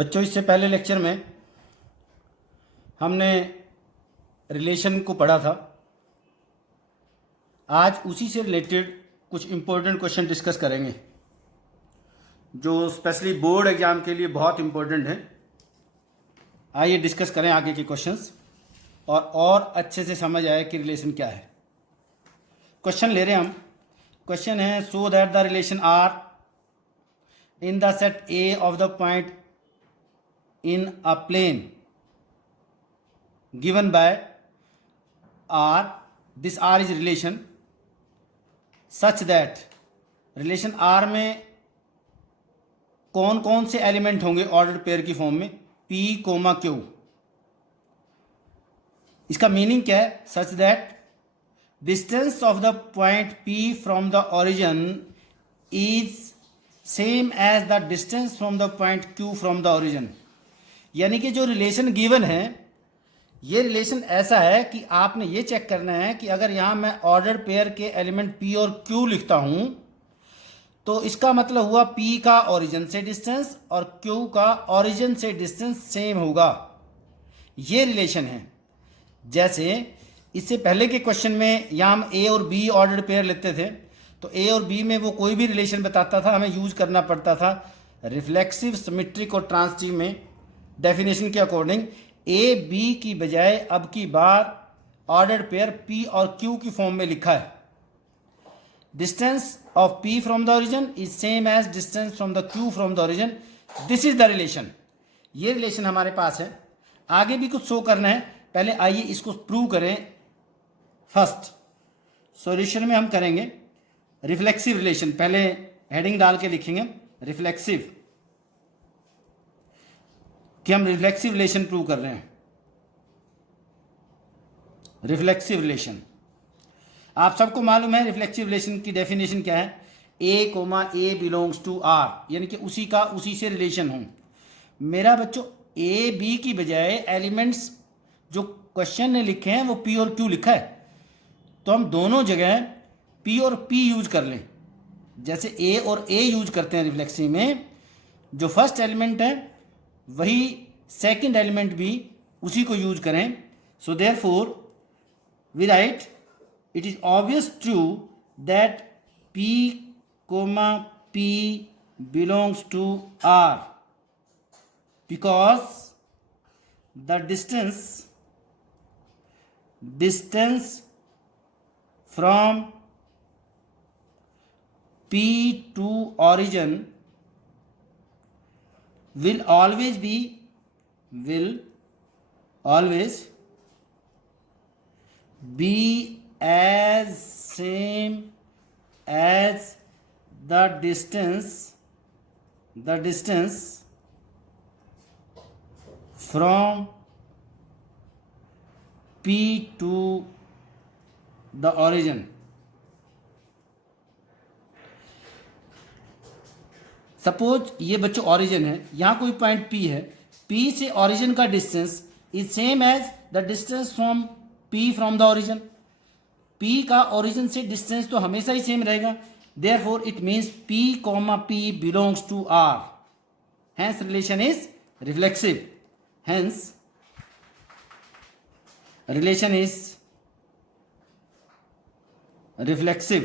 बच्चों, इससे पहले लेक्चर में हमने रिलेशन को पढ़ा था। आज उसी से रिलेटेड कुछ इम्पोर्टेंट क्वेश्चन डिस्कस करेंगे जो स्पेशली बोर्ड एग्जाम के लिए बहुत इम्पोर्टेंट है। आइए डिस्कस करें आगे के क्वेश्चंस और अच्छे से समझ आए कि रिलेशन क्या है। क्वेश्चन ले रहे हैं हम। क्वेश्चन है so that the relation R in the set A of the point in a plane given by R, this R is relation such that relation R में कौन कौन से एलिमेंट होंगे ऑर्डर्ड पेयर की फॉर्म में P, Q। इसका meaning क्या है? Such that distance of the point P from the origin is same as the distance from the point Q from the origin. यानी कि जो रिलेशन गिवन है, ये रिलेशन ऐसा है कि आपने ये चेक करना है कि अगर यहाँ मैं ऑर्डर पेयर के एलिमेंट P और Q लिखता हूँ तो इसका मतलब हुआ P का ओरिजिन से डिस्टेंस और Q का ओरिजिन से डिस्टेंस सेम होगा। ये रिलेशन है। जैसे इससे पहले के क्वेश्चन में यहाँ हम A और B ऑर्डर पेयर लेते थे तो A और B में वो कोई भी रिलेशन बताता था, हमें यूज करना पड़ता था रिफ्लेक्सिव, सिमेट्रिक और ट्रांजिटिव में डेफिनेशन के अकॉर्डिंग ए बी की बजाय अब की बार ऑर्डर्ड पेयर पी और क्यू की फॉर्म में लिखा है। Distance of p from the origin is same as distance from the q from the origin. This is the relation. ये रिलेशन हमारे पास है। आगे भी कुछ शो करना है, पहले आइए इसको प्रूव करें। फर्स्ट सॉल्यूशन में हम करेंगे रिफ्लेक्सिव रिलेशन। पहले हेडिंग डाल के लिखेंगे रिफ्लेक्सिव, कि हम रिफ्लेक्सिव रिलेशन प्रूव कर रहे हैं। रिफ्लेक्सिव रिलेशन आप सबको मालूम है रिफ्लेक्सिव रिलेशन की डेफिनेशन क्या है? A, बिलोंग्स टू R, यानी कि उसी का उसी से रिलेशन हो। मेरा बच्चों A, B की बजाय एलिमेंट्स जो क्वेश्चन ने लिखे हैं वो P और Q लिखा है, तो हम दोनों जगह P और P यूज कर लें। जैसे A और A यूज करते हैं रिफ्लेक्सिव में, जो फर्स्ट एलिमेंट है वही सेकंड एलिमेंट भी उसी को यूज करें। So therefore we write it is obvious true that P, P belongs to R because the distance from P to origin will always be as same as the distance from P to the origin। Suppose ये बच्चों origin है, यहाँ कोई point P है, P से origin का distance is same as the distance from P from the origin. P का origin से डिस्टेंस तो हमेशा ही सेम रहेगा। Therefore it means P, P belongs to R। Hence relation is reflexive. Hence relation is reflexive.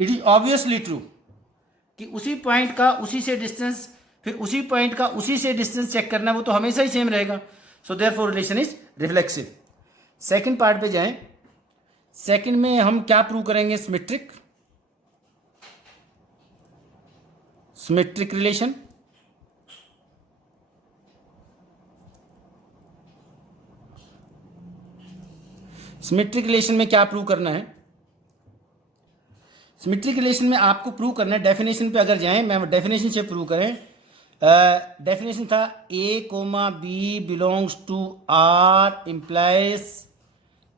It is obviously true कि उसी point का उसी से डिस्टेंस, फिर उसी पॉइंट का उसी से डिस्टेंस चेक करना, वो तो हमेशा ही सेम रहेगा। So therefore relation is reflexive. Second part पे जाएं। सेकंड में हम क्या प्रूव करेंगे? Symmetric relation. सिमेट्रिक रिलेशन में क्या प्रूव करना है? सिमेट्रिक रिलेशन में आपको प्रूव करना है, डेफिनेशन पे अगर जाएं, मैं डेफिनेशन से प्रूव करें। डेफिनेशन था A, B belongs to R implies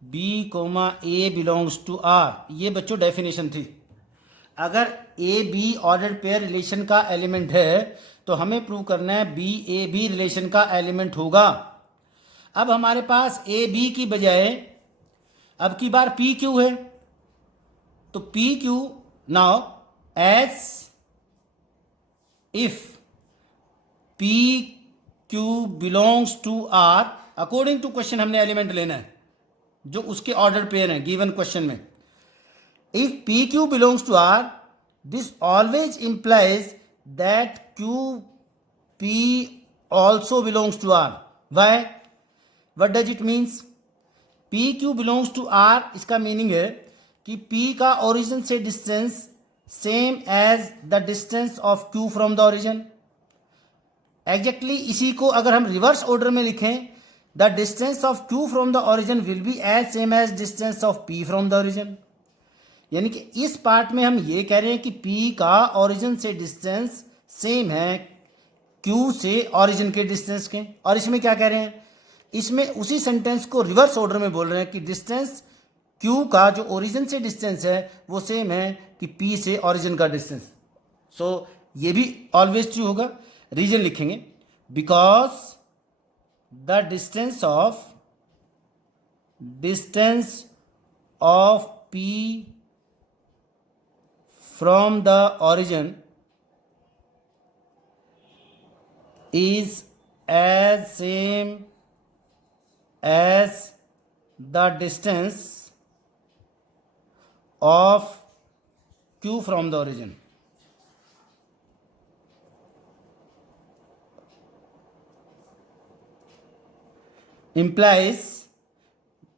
B, A belongs to R। ये बच्चों डेफिनेशन थी। अगर A, B order pair relation का एलिमेंट है तो हमें प्रूव करना है B, A, B रिलेशन का एलिमेंट होगा। अब हमारे पास A, B की बजाय अब की बार P, Q है, तो P, Q now as if P Q belongs to R, according to question हमने एलिमेंट लेना है जो उसके ऑर्डर पेयर हैं गिवन क्वेश्चन में. If PQ belongs to R, this always implies that QP also belongs to R. Why? What does it means? PQ belongs to R, इसका meaning है कि P का ओरिजिन से distance same as the distance of Q from the origin. Exactly इसी को अगर हम reverse order में लिखें, the distance of Q from the origin will be as same as distance of P from the origin. यानी कि इस part में हम ये कह रहे हैं कि P का ओरिजिन से डिस्टेंस सेम है Q से ओरिजिन के डिस्टेंस के. और इसमें क्या कह रहे हैं, इसमें उसी सेंटेंस को रिवर्स ऑर्डर में बोल रहे हैं कि डिस्टेंस Q का जो ओरिजिन से डिस्टेंस है वो सेम है कि P से ओरिजिन का डिस्टेंस. सो ये भी ऑलवेज ट्रू होगा. रीजन लिखेंगे, because the distance of P from the origin is as same as the distance of Q from the origin. Implies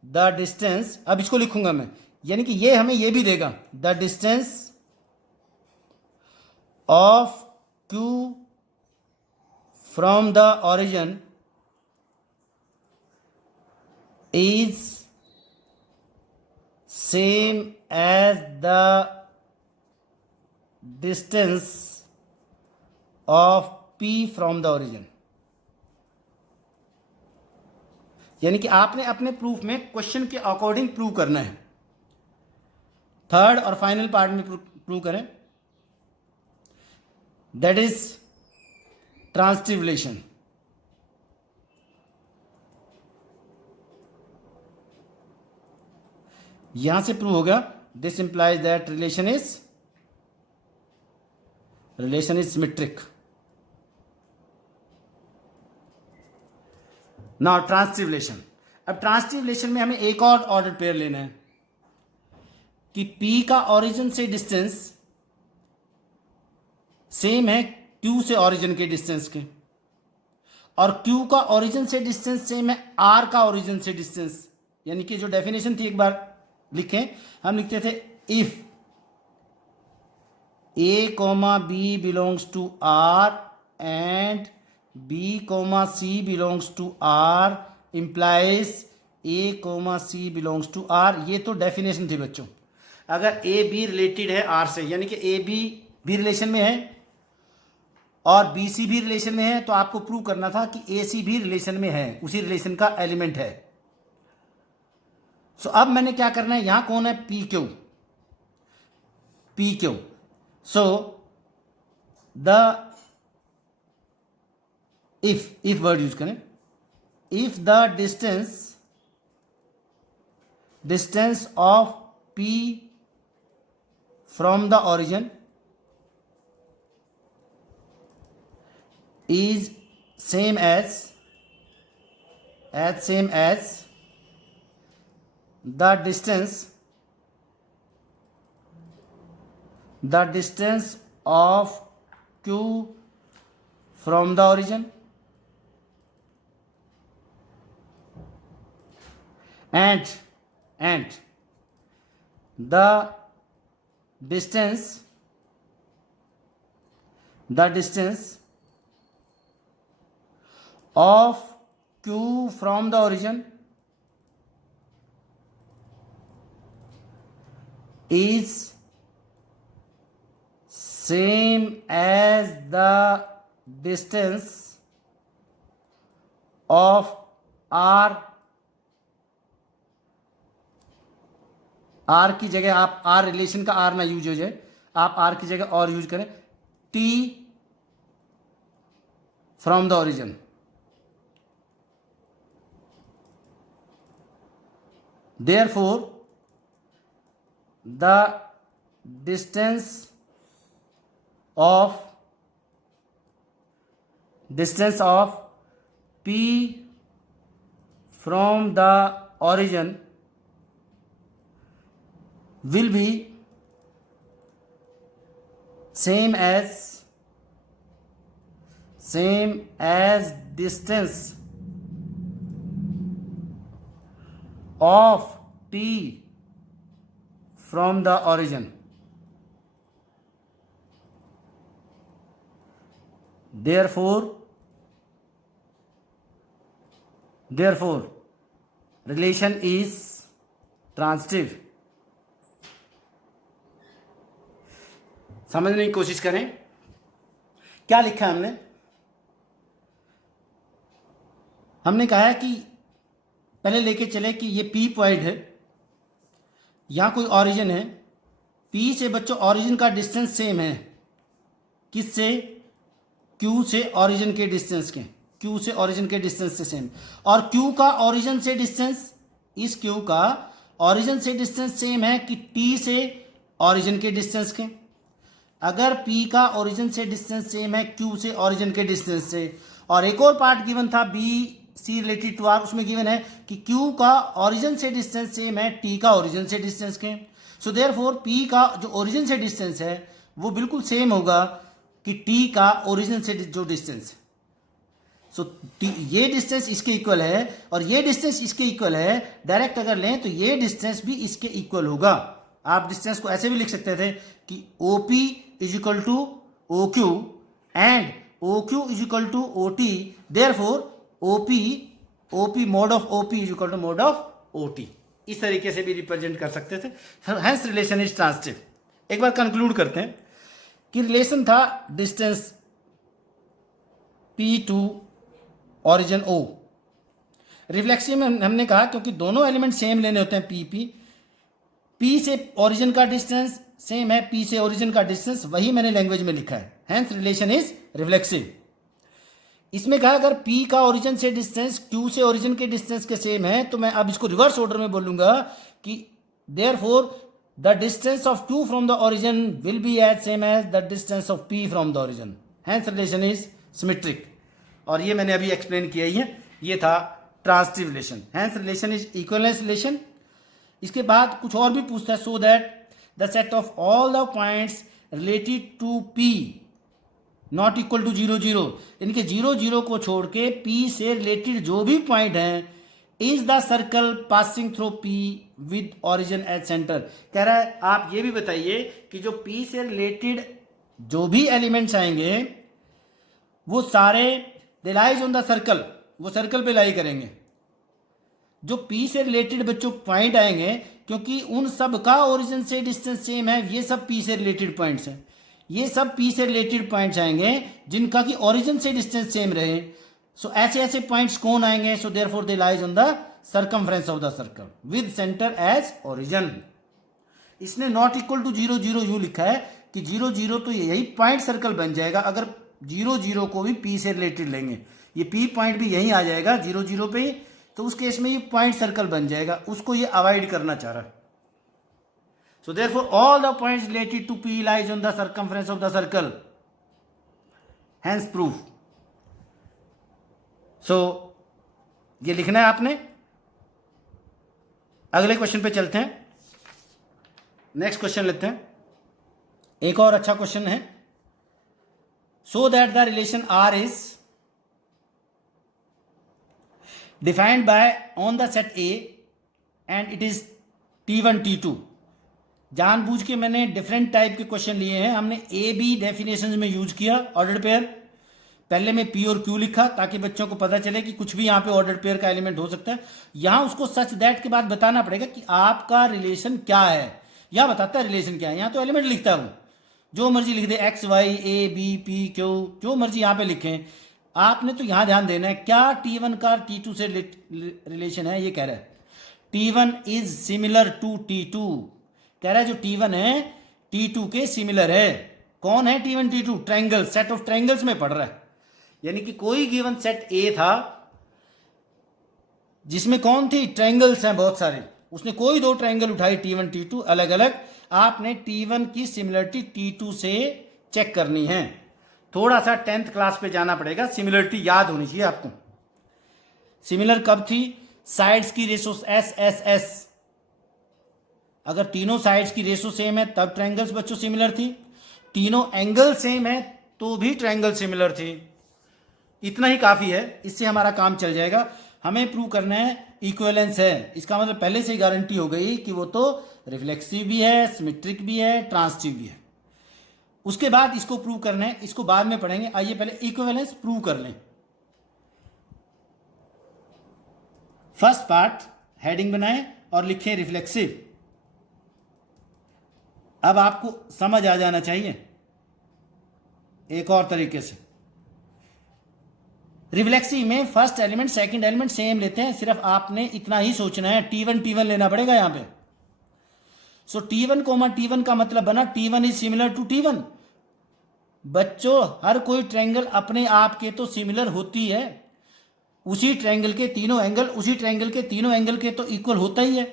the distance, अब इसको लिखूंगा मैं, यानी कि ये हमें ये भी देगा, the distance of Q from the origin is same as the distance of P from the origin. यानी कि आपने अपने प्रूफ में क्वेश्चन के अकॉर्डिंग प्रूव करना है. थर्ड और फाइनल पार्ट में प्रूव करें, दैट इज ट्रांसिटिव रिलेशन. यहां से प्रूव होगा, this implies that relation is symmetric. Now transitive relation. अब ट्रांसिटिव रिलेशन में हमें एक और ऑर्डर पेयर लेना है कि P का ओरिजिन से डिस्टेंस सेम है Q से ओरिजिन के डिस्टेंस के, और Q का ओरिजिन से डिस्टेंस सेम है R का ओरिजिन से डिस्टेंस. यानी कि जो डेफिनेशन थी एक बार लिखें, हम लिखते थे if A, B belongs to R and B, C belongs to R implies A, C belongs to R. ये तो डेफिनेशन थी बच्चों. अगर A, B रिलेटेड है R से, यानी कि A, B भी रिलेशन में है और B, C भी रिलेशन में है, तो आपको प्रूव करना था कि A, C भी रिलेशन में है, उसी रिलेशन का एलिमेंट है. सो अब मैंने क्या करना है, यहां कौन है, P Q. So the if word use करें, if the distance of P from the origin is same as the distance of Q from the origin, and the distance of Q from the origin is same as the distance of R की जगह आप R relation का R ना use हो जाए, आप R की जगह और यूज करें, T from the origin. Therefore, the distance of distance of P from the origin will be same as distance of T from the origin. Therefore relation is transitive. समझने की कोशिश करें क्या लिखा है हमने कहा है कि पहले लेके चले कि ये P पॉइंट है, यहाँ कोई ओरिजिन है, P से बच्चों ओरिजिन का डिस्टेंस सेम है किससे, Q से ओरिजिन के डिस्टेंस के, Q से ओरिजिन के डिस्टेंस से सेम, और Q का ओरिजिन से डिस्टेंस, इस Q का ओरिजिन से डिस्टेंस सेम है कि T से ओरिजिन के डिस्टेंस के। अगर P का ओरिजिन से डिस्टेंस सेम है Q से ओरिजिन के डिस्टेंस से, और एक और पार्ट गिवन था B C related to R, उसमें गिवन है कि Q का ओरिजिन से डिस्टेंस सेम है T का ओरिजिन से डिस्टेंस के। सो देयरफॉर P का जो ओरिजिन से डिस्टेंस है वो बिल्कुल सेम होगा कि T का ओरिजिन से जो डिस्टेंस है। सो ये डिस्टेंस इसके इक्वल है और ये डिस्टेंस इसके इक्वल है। डायरेक्ट अगर लें तो ये डिस्टेंस भी इसके इक्वल होगा। आप डिस्टेंस को ऐसे भी लिख सकते थे कि OP is equal to OQ and OQ is equal to OT, therefore OP mod of OP is equal to mod of OT। इस तरीके से भी रिप्रेजेंट कर सकते थे। Hence relation is transitive. एक बार कंक्लूड करते हैं कि रिलेशन था distance P to origin O। Reflexive में हमने कहा क्योंकि दोनों एलिमेंट सेम लेने होते हैं P से ओरिजिन का डिस्टेंस सेम है P से ओरिजिन का डिस्टेंस, वही मैंने लैंग्वेज में लिखा है। Hence relation is reflexive. इसमें कहा अगर P का ओरिजिन से डिस्टेंस Q से ओरिजिन के डिस्टेंस के सेम है तो मैं अब इसको रिवर्स ऑर्डर में बोलूंगा कि therefore the distance of Q from the origin will be as same as the distance of P from the origin. Hence relation is symmetric. और ये मैंने अभी एक्सप्लेन किया ही है, ये था transitive relation. Hence relation is equivalence relation. इसके बाद कुछ और भी पूछता है, so that the set of all the points related to P not equal to 0 0, यानी कि 0 0 को छोड़ के P से रिलेटेड जो भी पॉइंट हैं is the circle passing through P with origin at centre. कह रहा है आप ये भी बताइए कि जो P से रिलेटेड जो भी एलिमेंट्स आएंगे वो सारे दे लाइज ऑन द सर्कल, वो सर्कल पे लाई करेंगे। जो P से रिलेटेड बच्चों पॉइंट आएंगे क्योंकि उन सब का ओरिजिन से डिस्टेंस सेम है, ये सब P से रिलेटेड पॉइंट्स हैं, ये सब P से रिलेटेड पॉइंट्स आएंगे जिनका कि ओरिजिन से डिस्टेंस सेम रहे। सो ऐसे ऐसे पॉइंट्स कौन आएंगे? So therefore they lies on the circumference of the circle with centre as origin. इसने नॉट इक्वल टू 0 0 यू लिखा है कि 0 0 तो यही पॉइंट सर्कल बन जाएगा अगर 0 0 को भी P से रिलेटेड लेंगे। ये P पॉइंट भी यहीं आ जाएगा 0 0 पे ही, तो उस केस में ये पॉइंट सर्कल बन जाएगा। उसको ये अवॉइड करना चाह रहा है। So therefore all the points related to P lies on the circumference of the circle. Hence proof. So ये लिखना है आपने। अगले क्वेश्चन पे चलते हैं। नेक्स्ट क्वेश्चन लेते हैं। एक और अच्छा क्वेश्चन है। So that the relation R is defined by on the set A and it is T1 T2। जानबूझ के मैंने डिफरेंट टाइप के क्वेश्चन लिए हैं। हमने ए बी डेफिनेशन में यूज किया ऑर्डर पेयर। पहले में P और Q लिखा ताकि बच्चों को पता चले कि कुछ भी यहाँ पे ऑर्डर पेयर का एलिमेंट हो सकता है। यहाँ उसको सच दैट के बाद बताना पड़ेगा कि आपका रिलेशन क्या है। यह बताता है रिलेशन क्या है। यहाँ तो एलिमेंट लिखता है, वो जो मर्जी लिख दे, X Y A B P Q, जो मर्जी यहाँ पे लिखें। आपने तो यहाँ ध्यान देना है क्या T1 का T2 से रिलेशन है। ये कह रहा है T1 is similar to T2। कह रहा है जो T1 है T2 के सिमिलर है। कौन है T1 T2? Triangle, set of triangles में पढ़ रहा है। यानी कि कोई गिवन सेट A था जिसमें कौन थी, ट्रायंगल्स हैं बहुत सारे। उसने कोई दो ट्रायंगल उठाई T1 T2 अलग अलग। आपने T1 की सिमिलरिटी T2 से चेक करनी है। थोड़ा सा 10th क्लास पे जाना पड़ेगा, सिमिलरिटी याद होनी चाहिए आपको। सिमिलर कब थी? साइड्स की रेशो एस एस एस, अगर तीनों साइड्स की रेशो सेम है तब ट्रायंगल्स बच्चों सिमिलर थी, तीनों एंगल सेम है तो भी ट्रायंगल सिमिलर थी। इतना ही काफी है, इससे हमारा काम चल जाएगा। हमें प्रूव करना है इक्विवेलेंस है, इसका मतलब पहले से ही गारंटी हो गई कि वो तो रिफ्लेक्सिव भी है, सिमेट्रिक भी है, ट्रांसटिव भी है। उसके बाद इसको प्रूव करना है, इसको बाद में पढ़ेंगे। आइए पहले इक्विवेलेंस प्रूव कर लें। फर्स्ट पार्ट हेडिंग बनाएं और लिखें रिफ्लेक्सिव। अब आपको समझ आ जाना चाहिए एक और तरीके से। रिफ्लेक्सिव में first element second element same लेते हैं, सिर्फ आपने इतना ही सोचना है, T1 लेना पड़ेगा यहां पे। सो T1 कोमा T1 का मतलब बना T1 is similar to T1। बच्चों हर कोई ट्रायंगल अपने आप के तो सिमिलर होती है, उसी ट्रायंगल के तीनों एंगल उसी ट्रायंगल के तीनों एंगल के तो इक्वल होता ही है।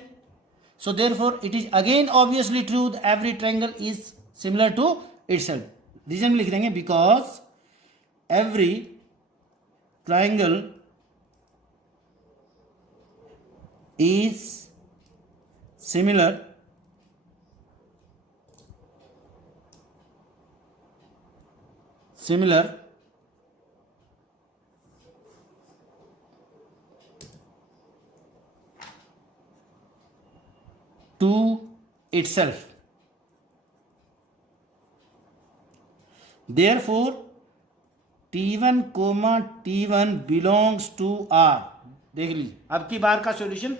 So therefore it is again obviously true every triangle is similar to itself. Reason में लिख देंगे because every triangle is similar to itself. Therefore, T1 comma T1 belongs to R। देख लीजिए, अब की बार का सॉल्यूशन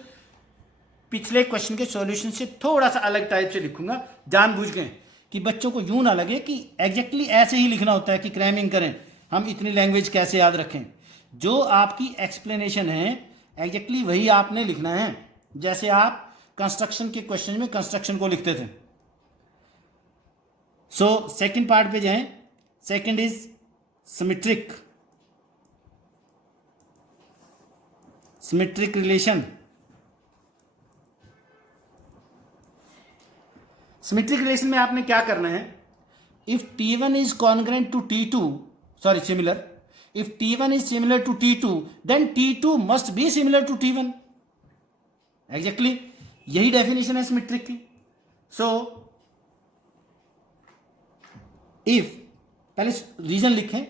पिछले क्वेश्चन के सॉल्यूशन से थोड़ा सा अलग टाइप से लिखूंगा, जानबूझ के, कि बच्चों को यूं ना लगे कि एग्जैक्टली ऐसे ही लिखना होता है कि क्रैमिंग करें, हम इतनी लैंग्वेज कैसे याद रखें। जो आपकी एक्सप्लेनेशन है एग्जैक्टली वही आपने लिखना है, जैसे आप कंस्ट्रक्शन के क्वेश्चन में कंस्ट्रक्शन को लिखते थे। सो सेकंड पार्ट पे जाएं। Second is symmetric relation. Symmetric relation में आपने क्या करना है? If T1 is congruent to T2, sorry similar, if T1 is similar to T2 then T2 must be similar to T1। Exactly यही definition है symmetric की। सो इफ, पहले reason लिखें,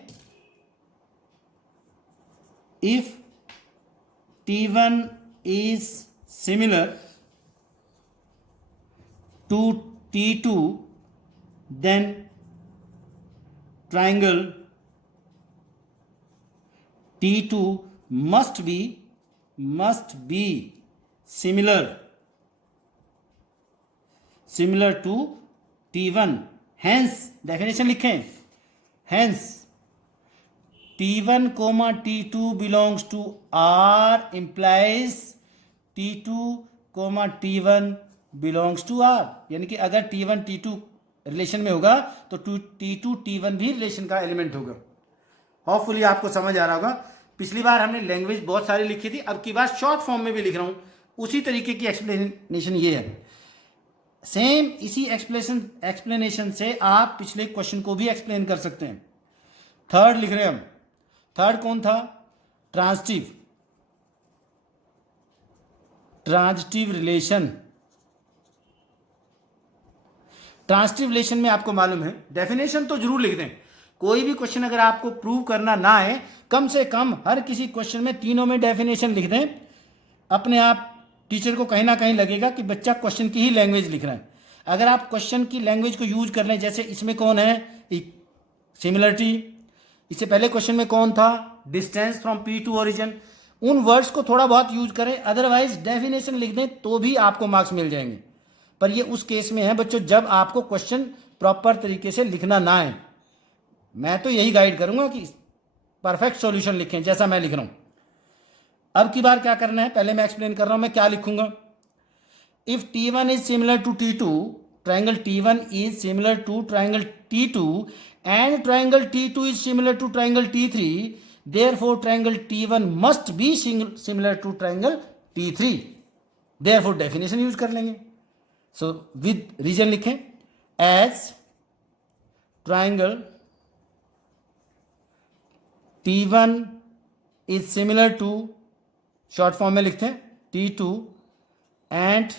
if T1 is similar to T2 then triangle T2 must be similar to T1। hence definition लिखें, hence T1 comma T2 belongs to R implies T2 comma T1 belongs to R। यानी कि अगर T1 T2 relation में होगा तो T2 T1 भी relation का element होगा। होपफुली आपको समझ आ रहा होगा। पिछली बार हमने लैंग्वेज बहुत सारी लिखी थी, अब की बार शॉर्ट फॉर्म में भी लिख रहा हूं, उसी तरीके की एक्सप्लेनेशन ये है। सेम इसी एक्सप्लेनेशन से आप पिछले क्वेश्चन को भी एक्सप्लेन कर सकते हैं। थर्ड लिख रहे हैं हम। थर्ड कौन था? Transitive relation. ट्रांजिटिव रिलेशन में आपको मालूम है, डेफिनेशन तो जरूर लिख दें। कोई भी क्वेश्चन अगर आपको प्रूव करना ना है, कम से कम हर किसी क्वेश्चन में तीनों में डेफिनेशन लिख दें। अपने आप टीचर को कहीं ना कहीं लगेगा कि बच्चा क्वेश्चन की ही लैंग्वेज लिख रहा है। अगर आप क्वेश्चन की लैंग्वेज को यूज कर लें, जैसे इसमें कौन है? सिमिलरिटी। इससे पहले क्वेश्चन में कौन था? Distance from P to origin. उन वर्ड्स को थोड़ा बहुत यूज करें, अदरवाइज डेफिनेशन लिख दें तो भी आपको मार्क्स मिल जाएंगे। पर ये उस केस में है बच्चों जब आपको क्वेश्चन प्रॉपर तरीके से लिखना ना है। मैं तो यही गाइड करूंगा कि परफेक्ट सॉल्यूशन लिखें जैसा मैं लिख रहा हूं। अब की बार क्या करना है, पहले मैं एक्सप्लेन कर रहा हूं मैं क्या लिखूंगा। If T1 is similar to T2, triangle T1 is similar to triangle T2 and triangle T2 is similar to triangle T3, therefore triangle T1 must be similar to triangle T3। Therefore definition use कर लेंगे। So with reason लिखें, as triangle T1 is similar to, short form में लिखते हैं T2 and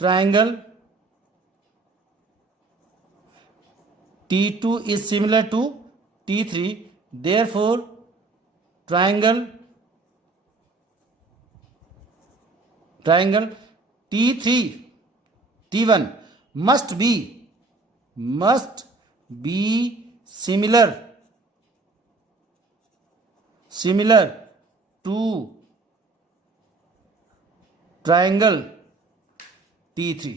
triangle T2 is similar to T3, therefore triangle T3 T1 must be similar to triangle T3।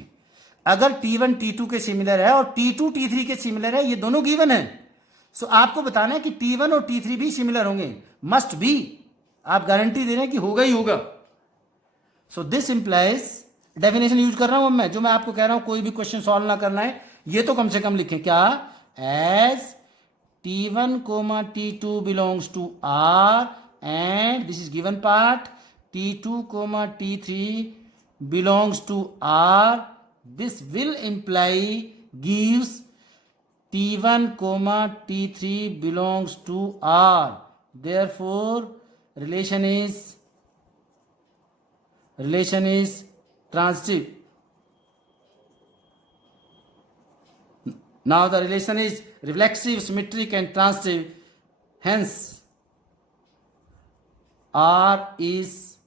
अगर T1 T2 के similar है और T2 T3 के similar है, ये दोनों गिवन है, सो आपको बताना है कि T1 और T3 भी सिमिलर होंगे, मस्ट बी, आप गारंटी दे रहे हैं कि होगा ही होगा। So this implies, definition use कर रहा हूं मैं, जो मैं आपको कह रहा हूं कोई भी क्वेश्चन सॉल्व ना करना है, ये तो कम से कम लिखें क्या, as T1, T2 belongs to R and this is given part, T2, T3 belongs to R, this will imply gives T1, T3 belongs to R, therefore relation is transitive। Now the relation is reflexive, symmetric and transitive, hence R is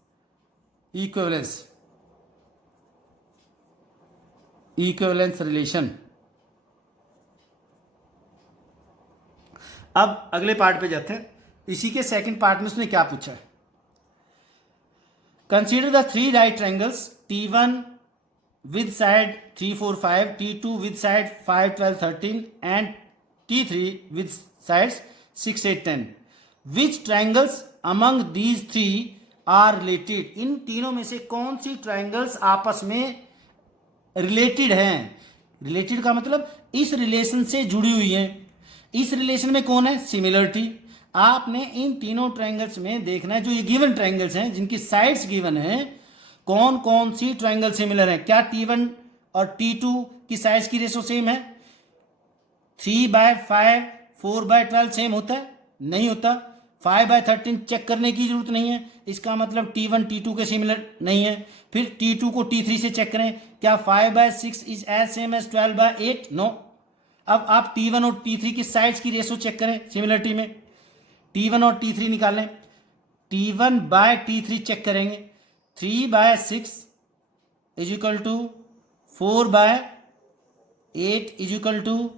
equivalence relation. अब अगले part पे जाते हैं। इसी के second part में उसने क्या पूछा है, consider the three right triangles T1 with side 3, 4, 5, T2 with side 5, 12, 13 and T3 with sides 6, 8, 10। Which triangles among these three are related, इन तीनों में से कौन सी ट्रायंगल्स आपस में रिलेटेड हैं। रिलेटेड का मतलब इस रिलेशन से जुड़ी हुई है। इस रिलेशन में कौन है, सिमिलरिटी। आपने इन तीनों ट्रायंगल्स में देखना है, जो ये गिवन ट्रायंगल्स हैं जिनकी साइड्स गिवन है, कौन कौन सी ट्रायंगल सिमिलर है। क्या T1 और T2 की साइड्स की रेशो सेम है, 3/5 4/12 सेम होता है, नहीं होता। 5/13 चेक करने की जरूरत नहीं है, इसका मतलब T1 T2 के सिमिलर नहीं है। फिर T2 को T3 से चेक करें, क्या 5/6 is as same as 12/8, no. अब आप T1 और T3 की साइड्स की रेशो चेक करें सिमिलरिटी में, T1 और T3 निकालें, T1/T3 चेक करेंगे, 3/6 is equal to 4/8 is equal to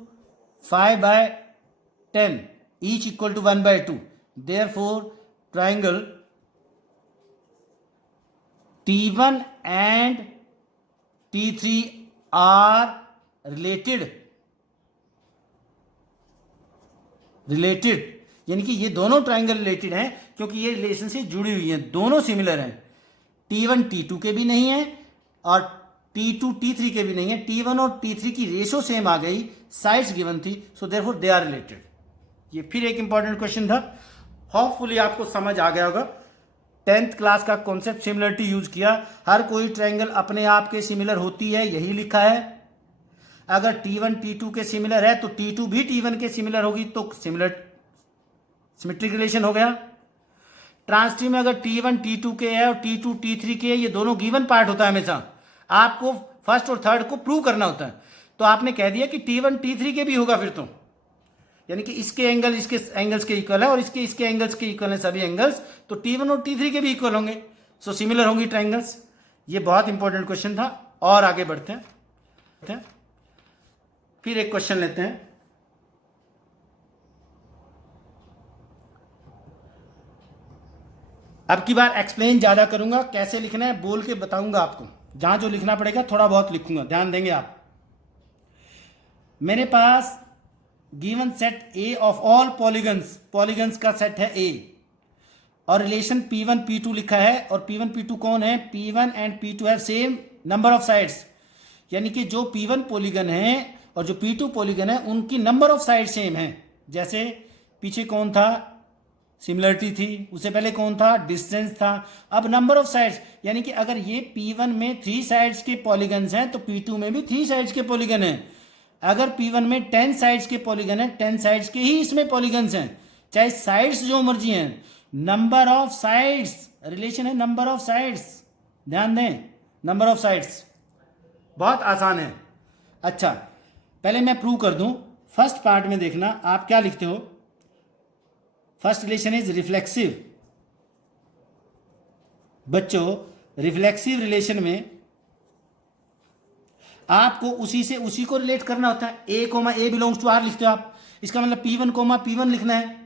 5/10, each equal to 1/2। Therefore triangle T1 and T3 are related, यानी कि ये दोनों ट्राइंगल रिलेटेड हैं क्योंकि ये रिलेशन से जुड़ी हुई हैं, दोनों सिमिलर हैं। T1 T2 के भी नहीं है और T2 T3 के भी नहीं है। T1 और T3 की रेशो सेम आ गई, साइड्स गिवन थी, so therefore they are related. ये फिर एक इंपॉर्टेंट क्वेश्चन था, होपफुली आपको समझ आ गया होगा। 10th क्लास का कॉन्सेप्ट सिमिलरिटी यूज किया, हर कोई ट्रायंगल अपने आप के सिमिलर होती है, यही लिखा है। अगर T1 T2 के सिमिलर है तो T2 भी T1 के सिमिलर होगी, तो सिमेट्रिक रिलेशन हो गया। ट्रांसिटिव में अगर T1 T2 के है और T2 T3 के है, ये दोनों गिवन पार्ट होता है हमेशा, आपको फर्स्ट और थर्ड को प्रूव करना होता है। तो आपने कह दिया कि T1 T3 के भी होगा, फिर तो यानी कि इसके एंगल इसके एंगल्स के इक्वल है और इसके एंगल्स के इक्वल है सभी एंगल्स, तो T1 और T3 के भी इक्वल होंगे, सो सिमिलर होंगी ट्रायंगल्स। ये बहुत इंपॉर्टेंट क्वेश्चन था। और आगे बढ़ते हैं, फिर एक क्वेश्चन लेते हैं। अब की बार एक्सप्लेन ज्यादा करूंगा, कैसे लिखना है बोल के बताऊंगा आपको, जहां जो लिखना पड़ेगा थोड़ा बहुत लिखूंगा, ध्यान देंगे आप। मेरे पास given set A of all polygons का सेट है A, और रिलेशन P1 P2 लिखा है, और P1 P2 कौन है, P1 and P2 have same number of sides, यानी कि जो P1 पॉलीगन है और जो P2 पॉलीगन है उनकी नंबर ऑफ साइड सेम है। जैसे पीछे कौन था, सिमिलरिटी थी, उससे पहले कौन था, डिस्टेंस था। अब नंबर ऑफ साइड्स, यानी कि अगर ये P1 में 3 साइड्स के पॉलीगन्स हैं तो P2 में भी 3 साइड्स के पॉलीगन हैं। अगर P1 में 10 साइड्स के पॉलीगन है, 10 साइड्स के ही इसमें पॉलीगन्स हैं, चाहे साइड्स जो मर्जी हैं, नंबर ऑफ साइड्स, रिलेशन है नंबर ऑफ साइड्स, ध्यान दें, नंबर ऑफ साइड्स, बहुत आसान है। अच्छा, पहले मैं प्रूव कर दूं। फर्स्ट पार्ट में देखना आप क्या लिखते हो। First relation is reflexive. बच्चों, रिफ्लेक्सिव रिलेशन में आपको उसी को रिलेट करना होता है। A comma A belongs to R लिखते हो आप, इसका मतलब P1 कोमा P1 लिखना है।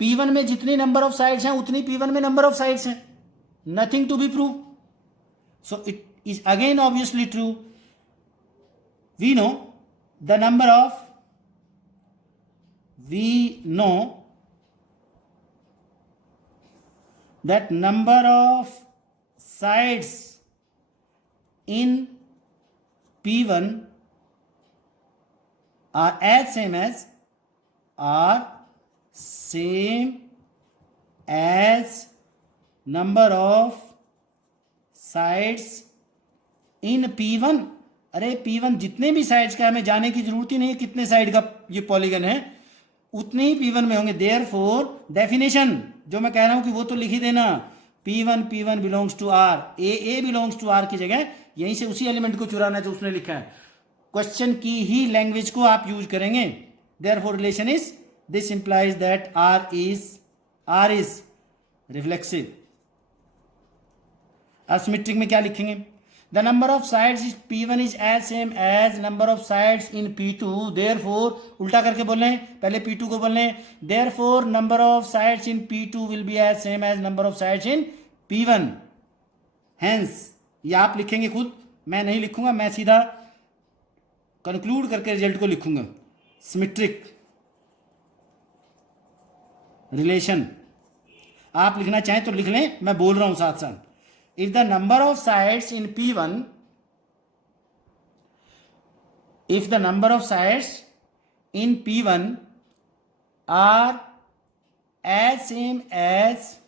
P1 में जितनी नंबर ऑफ साइड्स हैं उतनी P1 में नंबर ऑफ साइड्स हैं, nothing to be prove. So it is again obviously true. We know the number of that number of sides in P1 are same as number of sides in P1। अरे P1 जितने भी sides का, हमें जाने की जरूरत ही नहीं है कितने साइड का ये पॉलीगन है, उतने ही P1 में होंगे। देयरफॉर डेफिनेशन जो मैं कह रहा हूं कि वो तो लिख ही देना, P1 belongs to R, A belongs to R की जगह यहीं से उसी एलिमेंट को चुराना जो उसने लिखा है। क्वेश्चन की ही लैंग्वेज को आप यूज करेंगे। Therefore relation is, this implies that R is reflexive. अब सिमेट्रिक में क्या लिखेंगे? The number of sides is P1 is as same as number of sides in P2। Therefore उल्टा करके बोल रहे हैं, पहले P2 को बोल रहे हैं। Therefore number of sides in P2 will be as same as number of sides in P1। Hence ये आप लिखेंगे खुद, मैं नहीं लिखूंगा, मैं सीधा कंक्लूड करके रिजल्ट को लिखूंगा। सिमेट्रिक रिलेशन आप लिखना चाहें तो लिख लें, मैं बोल रहा हूं साथ साथ। If the number of sides in P1 are as same as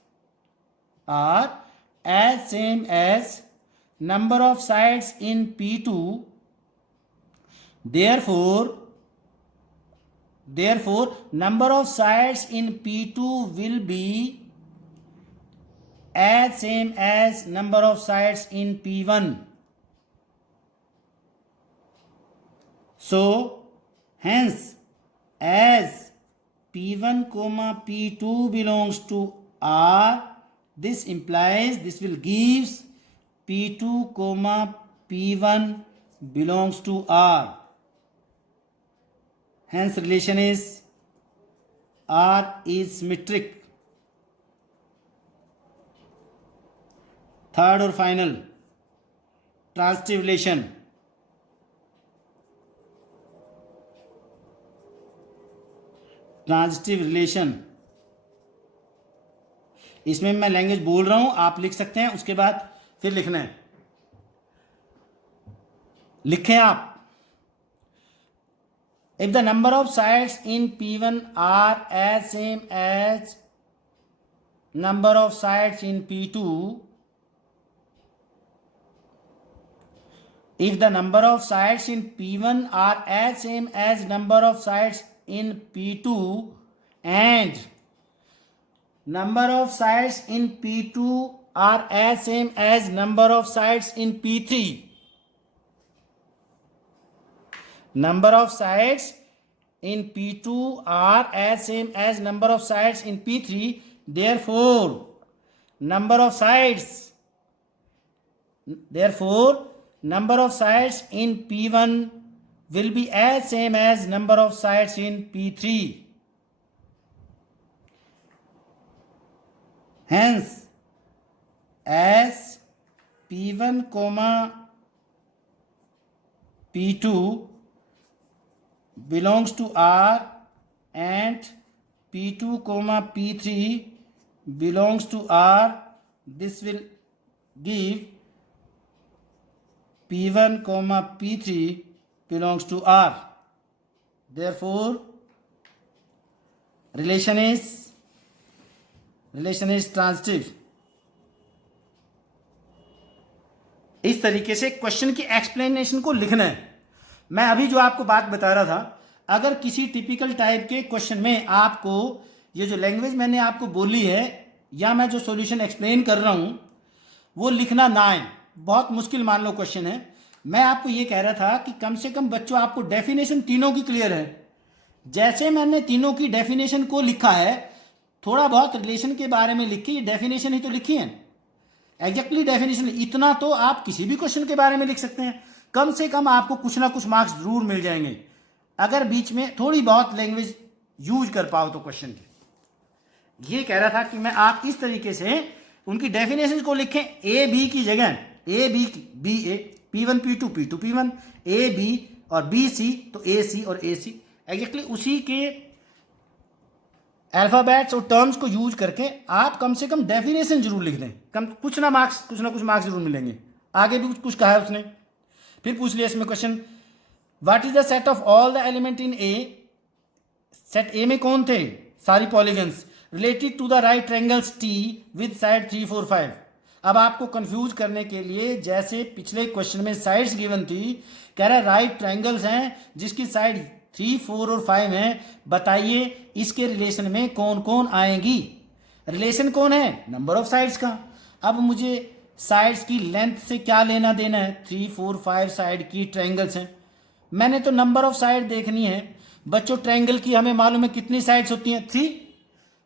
number of sides in P2, therefore number of sides in P2 will be as same as number of sides in P1। So hence as P1 comma P2 belongs to R, this implies this will gives P2 comma P1 belongs to R। Hence relation is R is symmetric। Third और final, transitive relation. Transitive relation इसमें मैं language बोल रहा हूं, आप लिख सकते हैं, उसके बाद फिर लिखना है। लिखें आप। If the number of sides in P1 are as same as number of sides in P2, if the number of sides in P1 are as same as number of sides in P2 and number of sides in P2 are as same as number of sides in P3, number of sides in P2 are as same as number of sides in P3, therefore number of sides in P1 will be as same as number of sides in P3। Hence as P1 comma P2 belongs to R and P2 comma P3 belongs to R, this will give P1 comma P3 belongs to R। Therefore relation is transitive। इस तरीके से question की explanation को लिखना है। मैं अभी जो आपको बात बता रहा था, अगर किसी टिपिकल टाइप के क्वेश्चन में आपको ये जो लैंग्वेज मैंने आपको बोली है या मैं जो सॉल्यूशन एक्सप्लेन कर रहा हूँ वो लिखना ना आए, बहुत मुश्किल मान लो क्वेश्चन है। मैं आपको ये कह रहा था कि कम से कम बच्चों आपको डेफिनेशन तीनों की क्लियर है। जैसे मैंने तीनों की डेफिनेशन को लिखा है, थोड़ा बहुत रिलेशन के बारे में लिखी, ये डेफिनेशन ही तो लिखी है, एग्जैक्टली डेफिनेशन। इतना तो आप किसी भी क्वेश्चन के बारे में लिख सकते हैं, कम से कम आपको कुछ ना कुछ मार्क्स जरूर मिल जाएंगे अगर बीच में थोड़ी बहुत लैंग्वेज यूज कर पाओ तो क्वेश्चन के। ये कह रहा था कि मैं आप इस तरीके से उनकी डेफिनेशन को लिखें, ए बी की जगह A B A, P1 P2 P2 P1, A B और बी सी तो ए सी और ए सी, एग्जैक्टली उसी के अल्फाबेट्स और टर्म्स को यूज करके आप कम से कम डेफिनेशन जरूर लिख दें, कुछ ना कुछ मार्क्स जरूर मिलेंगे। आगे भी कुछ कहा है उसने, फिर पूछ लिया इसमें question, what is the set of all the element in A. Set A में कौन थे, सारी polygons related to the right triangles T with side 3 4 5। अब आपको कंफ्यूज करने के लिए, जैसे पिछले क्वेश्चन में साइड्स गिवन थी, कह रहा है राइट ट्रायंगल्स हैं जिसकी साइड 3 4 और 5 हैं, बताइए इसके रिलेशन में कौन कौन आएंगी। रिलेशन कौन है, नंबर ऑफ साइड्स का। अब मुझे साइड्स की लेंथ से क्या लेना देना है, 3 4 5 साइड की ट्रायंगल्स हैं, मैंने तो नंबर ऑफ साइड देखनी है। बच्चों ट्रायंगल की हमें मालूम है कितनी साइड्स होती हैं, 3।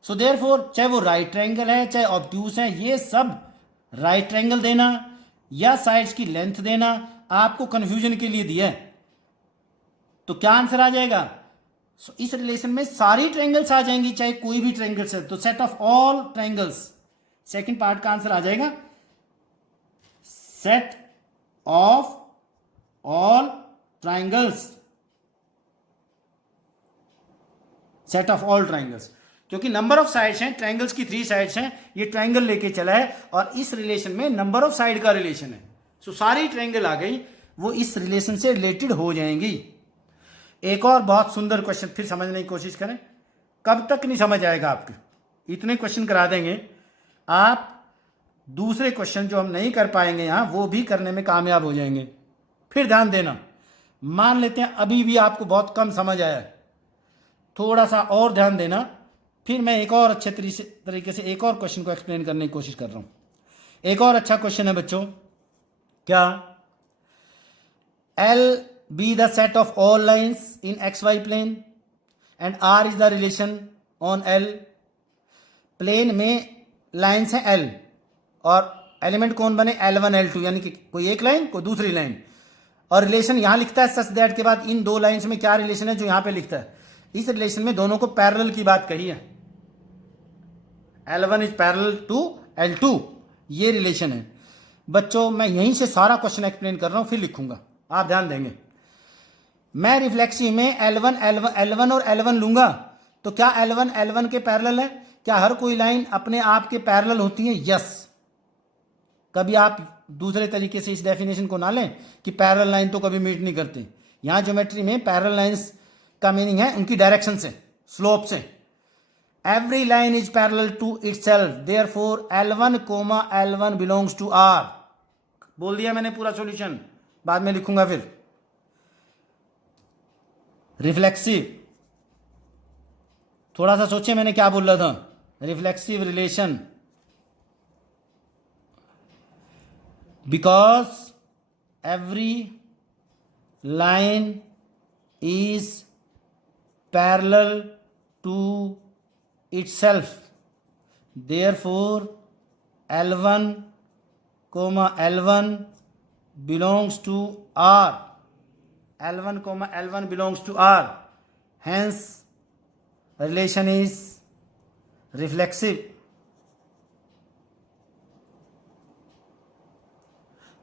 सो देयरफॉर चाहे वो राइट ट्रायंगल है चाहे ऑब्ट्यूज है, ये सब राइट ट्रायंगल देना या साइड्स की लेंथ देना आपको कंफ्यूजन के लिए दिया है। तो क्या आंसर आ जाएगा, इस रिलेशन में सारी ट्रायंगल्स आ जाएंगी चाहे कोई भी ट्रायंगल्स है, तो set of all triangles, second part का आंसर आ जाएगा set of all triangles, set of all triangles. क्योंकि नंबर ऑफ साइड्स हैं, ट्रायंगल्स की 3 साइड्स हैं, ये ट्रायंगल लेके चला है और इस रिलेशन में नंबर ऑफ साइड का रिलेशन है, सो सारी ट्रायंगल आ गई, वो इस रिलेशन से रिलेटेड हो जाएंगी। एक और बहुत सुंदर क्वेश्चन फिर समझने की कोशिश करें, कब तक नहीं समझ आएगा आपके, इतने क्वेश्चन करा देंगे आप, दूसरे क्वेश्चन जो हम नहीं कर पाएंगे यहाँ वो भी करने में कामयाब हो जाएंगे। फिर ध्यान देना, मान लेते हैं अभी भी आपको बहुत कम समझ आया, थोड़ा सा और ध्यान देना, फिर मैं एक और अच्छे तरीके से एक और क्वेश्चन को एक्सप्लेन करने की कोशिश कर रहा हूं। एक और अच्छा क्वेश्चन है बच्चों, क्या L be the set of all lines in xy plane and R is the relation on L। Plane में लाइन्स हैं L और एलिमेंट कौन बने, L1 L2, यानी कि कोई एक लाइन कोई दूसरी लाइन, और रिलेशन यहां लिखता है सच दैट के बाद इन दो लाइन्स में क्या रिलेशन है जो यहां पे लिखता है, इस रिलेशन में दोनों को पैरेलल की बात कही है, L1 is parallel to L2, ये रिलेशन है। बच्चों मैं यहीं से सारा क्वेश्चन एक्सप्लेन कर रहा हूं, फिर लिखूंगा, आप ध्यान देंगे। मैं रिफ्लेक्सिव में L1 और L1 लूंगा, तो क्या L1 L1 के पैरेलल है, क्या हर कोई लाइन अपने आप के पैरेलल होती है, यस। कभी आप दूसरे तरीके से इस डेफिनेशन को ना लें कि पैरेलल लाइन तो कभी मीट नहीं करती, यहां ज्योमेट्री में पैरेलल लाइंस का मीनिंग है उनकी डायरेक्शन से, स्लोप से। Every line is parallel to itself, therefore L1 L1 belongs to R। बोल दिया मैंने पूरा सॉल्यूशन, बाद में लिखूंगा फिर। रिफ्लेक्सिव, थोड़ा सा सोचिए मैंने क्या बोल रहा था, reflexive relation, because every line is parallel to itself, therefore L1 L1 belongs to R, L1 L1 belongs to R, hence relation is reflexive।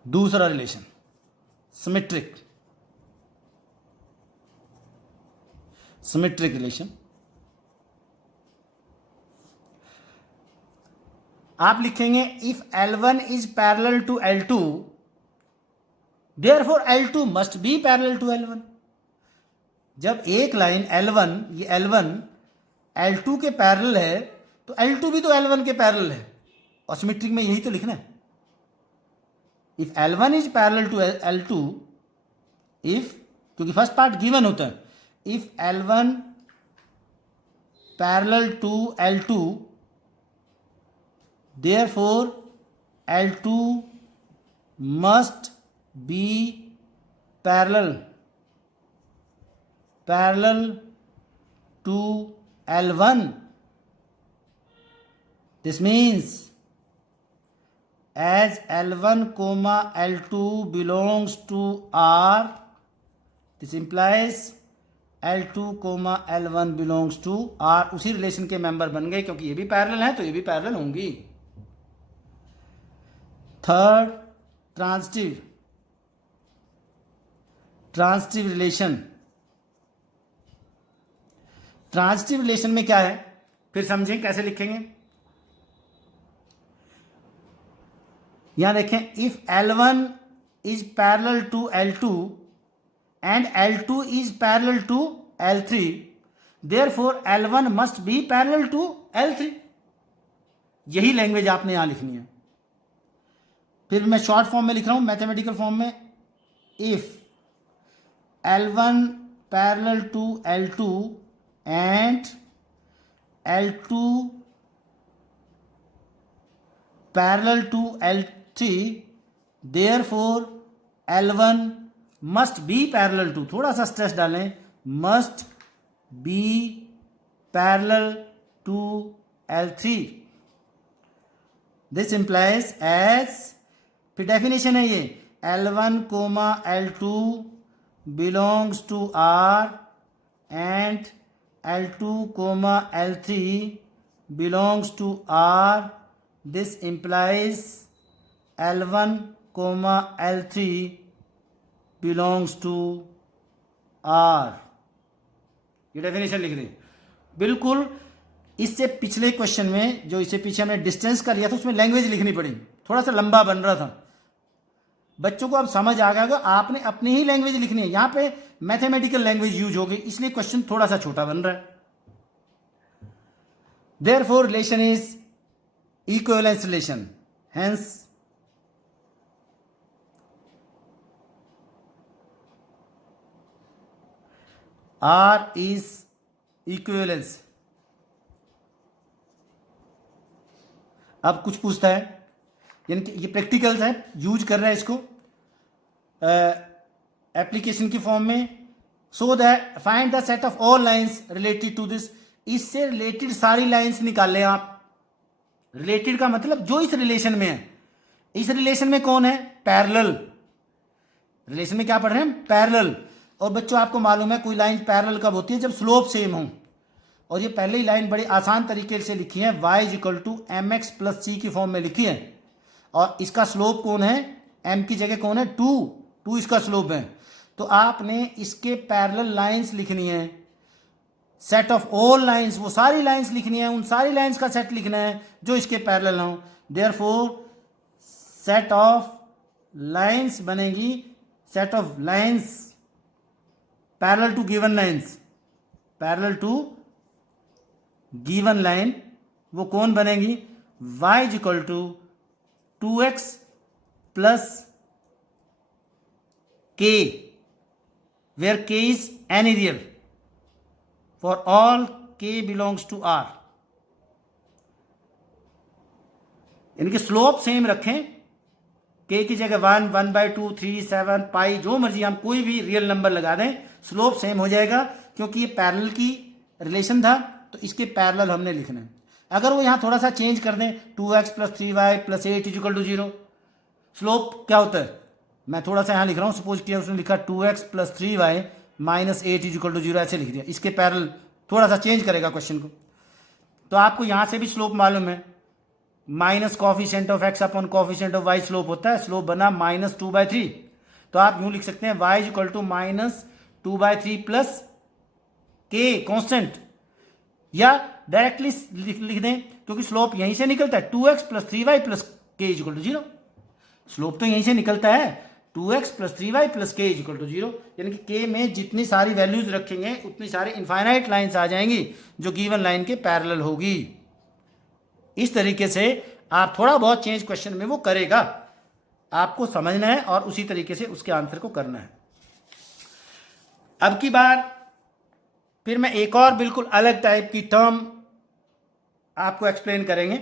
दूसरा रिलेशन सिमेट्रिक, सिमेट्रिक रिलेशन, आप लिखेंगे if L1 is parallel to L2 therefore L2 must be parallel to L1। जब एक line L1, ये L1 L2 के parallel है तो L2 भी तो L1 के पैरेलल है, और सिमेट्रिक में यही तो लिखना है, if L1 is parallel to L2, if, क्योंकि फर्स्ट पार्ट गिवन होता है, if L1 parallel to L2, therefore L2 must be parallel to L1. This means as L1 comma L2 belongs to R, this implies L2 comma L1 belongs to R. उसी relation के member बन गए, क्योंकि ये भी parallel है तो ये भी पैरेलल होंगी. Third, transitive relation. Transitive relation में क्या है, फिर समझें कैसे लिखेंगे. यहां देखें, if L1 is parallel to L2 and L2 is parallel to L3, therefore L1 must be parallel to L3. यही लैंग्वेज आपने यहां लिखनी है. फिर मैं शॉर्ट फॉर्म में लिख रहा हूं, मैथमेटिकल फॉर्म में. If L1 parallel to L2 and L2 parallel to L3, therefore L1 must be parallel to, थोड़ा सा स्ट्रेस डालें, must be parallel to L3. This implies as, फिर डेफिनेशन है ये, L1 comma L2 belongs to R and L2 comma L3 belongs to R. This implies L1 comma L3 belongs to R. ये definition लिख दें. बिल्कुल इससे पिछले question में, जो इससे पीछे हमने डिस्टेंस का लिया था, उसमें लैंग्वेज लिखनी पड़ी, थोड़ा सा लंबा बन रहा था. बच्चों को अब समझ आ गया, आपने अपनी ही लैंग्वेज लिखनी है. यहां पे मैथमेटिकल लैंग्वेज यूज हो गई, इसलिए क्वेश्चन थोड़ा सा छोटा बन रहा है. Therefore relation is equivalence relation. Hence R is equivalence. अब कुछ पूछता है, यानी कि ये प्रैक्टिकल्स है, यूज कर रहा है इसको एप्लीकेशन की फॉर्म में. So that find the set of all lines related to this. इससे रिलेटेड सारी लाइंस निकाल लें आप. रिलेटेड का मतलब जो इस रिलेशन में है. इस रिलेशन में कौन है, पैरेलल. रिलेशन में क्या पढ़ रहे हैं, पैरेलल. और बच्चों आपको मालूम है कोई लाइन पैरेलल कब होती है, जब स्लोप सेम हो. और ये पहले ही लाइन बड़ी आसान तरीके से लिखी है, y is equal to mx plus C की फॉर्म में लिखी है. और इसका स्लोप कौन है, m की जगह कौन है, 2 इसका स्लोप है. तो आपने इसके पैरेलल लाइंस लिखनी है, सेट ऑफ ऑल लाइंस, वो सारी लाइंस लिखनी है, उन सारी लाइंस का सेट लिखना है जो इसके पैरेलल हो. देयरफॉर सेट ऑफ लाइंस बनेगी, set of lines parallel to given lines, parallel to given line, वो कौन बनेगी, y is equal to 2x plus k, where k is any real for all k belongs to R. इनके slope same रखें, k की जगह 1, 1/2, 3, 7, पाई, जो मर्जी हम कोई भी रियल नंबर लगा दें, स्लोप सेम हो जाएगा. क्योंकि ये पैरेलल की रिलेशन था तो इसके पैरेलल हमने लिखना है. अगर वो यहां थोड़ा सा चेंज कर दें, 2x plus 3y plus 8 is equal to 0, slope क्या होता है, मैं थोड़ा सा यहां लिख रहा हूं, सपोज किया उसने लिखा 2x plus 3y minus 8 is equal to 0, ऐसे लिख दिया. इसके पैरेलल थोड़ा सा चेंज करेगा क्वेश्चन को. तो आपको यहां से भी स्लोप मालूम है, minus coefficient of x upon coefficient of y slope होता है. स्लोप बना -2/3. तो आप यूं लिख सकते हैं y is equal to -2/3 plus k constant, या डायरेक्टली लिख दें क्योंकि स्लोप यहीं से निकलता है, 2x plus 3y plus k is equal to 0. Slope तो यहीं से निकलता है, 2x plus 3y plus k is equal to 0. यानी कि k में जितनी सारी वैल्यूज रखेंगे उतनी सारी इनफाइनाइट लाइंस आ जाएंगी जो गिवन लाइन के पैरेलल होगी. इस तरीके से आप थोड़ा बहुत चेंज क्वेश्चन में वो करेगा, आपको समझना है और उसी तरीके से उसके आंसर को करना है. अब की बार फिर मैं एक और बिल्कुल अलग टाइप की टर्म आपको एक्सप्लेन करेंगे,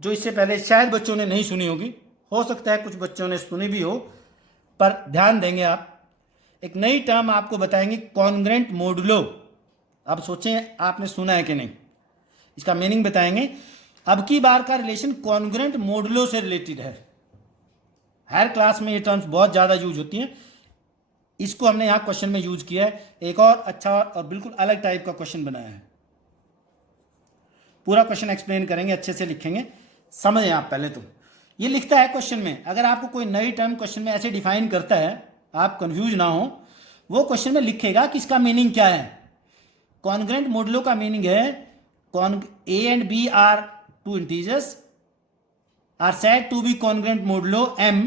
जो इससे पहले शायद बच्चों ने नहीं सुनी होगी, हो सकता है कुछ बच्चों ने सुनी भी हो, पर ध्यान देंगे आप। एक नई टर्म आपको बताएंगे, कॉन्ग्रेंट मोडुलो। अब सोचें आपने सुना है कि नहीं, इसका मीनिंग बताएंगे। अब की बार का रिलेशन कॉन्ग्रेंट मोडुलो से रिलेटेड है। हर क्लास में ये टर्म्स बहुत ज़्यादा यूज होती हैं, इसको हमने यहाँ क्वेश्चन में यूज किया है। एक और अच्छा और बिल्कुल अलग टाइप का क्वेश्चन बनाया है। पूरा क्वेश्चन एक्सप्लेन करेंगे, अच्छे से लिखेंगे, समझें आप। पहले तो ये लिखता है क्वेश्चन में, अगर आपको कोई नई टर्म क्वेश्चन में ऐसे डिफाइन करता है, आप कंफ्यूज ना हो, वो क्वेश्चन में लिखेगा कि इसका मीनिंग क्या है। कॉन्ग्रेंट मोडुलो का मीनिंग है A and B are two integers are said to be congruent modulo M